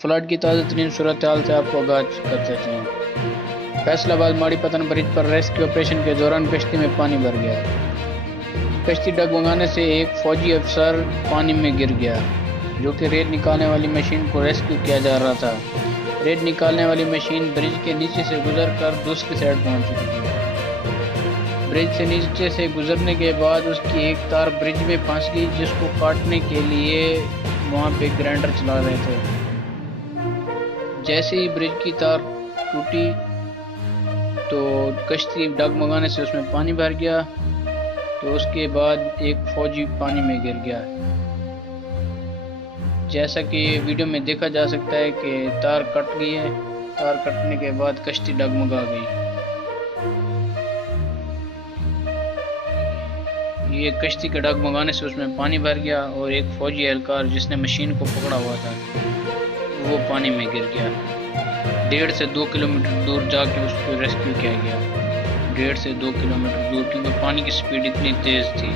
Flood की ताज़ा तरीन सूरत हाल से आपको आगाह कर देते हैं। फैसलाबाद माड़ीपतन ब्रिज पर रेस्क्यू ऑपरेशन के दौरान कश्ती में पानी भर गया। कश्ती डगमगाने से एक फौजी अफसर पानी में गिर गया, जो कि रेत निकालने वाली मशीन को रेस्क्यू किया जा रहा था। रेत निकालने वाली मशीन ब्रिज के नीचे से गुजरकर दूसरी साइड पहुंच चुकी थी। ब्रिज से नीचे से गुजरने के बाद उसकी एक तार ब्रिज में फंस गई, जिसको काटने के लिए वहां पे ग्राइंडर चला रहे थे। जैसे ही ब्रिज की तार टूटी तो कश्ती डगमगाने से उसमें पानी भर गया। तो उसके बाद एक फौजी पानी में गिर गया। जैसा कि वीडियो में देखा जा सकता है कि तार कट गई है। तार कटने के बाद कश्ती डगमगा गई। ये कश्ती के डगमगाने से उसमें पानी भर गया और एक फौजी एहलकार जिसने मशीन को पकड़ा हुआ था वो पानी में गिर गया। 1.5 से 2 किलोमीटर दूर जाके उसको रेस्क्यू किया गया। 1.5 से 2 किलोमीटर दूर, क्योंकि पानी की स्पीड इतनी तेज़ थी।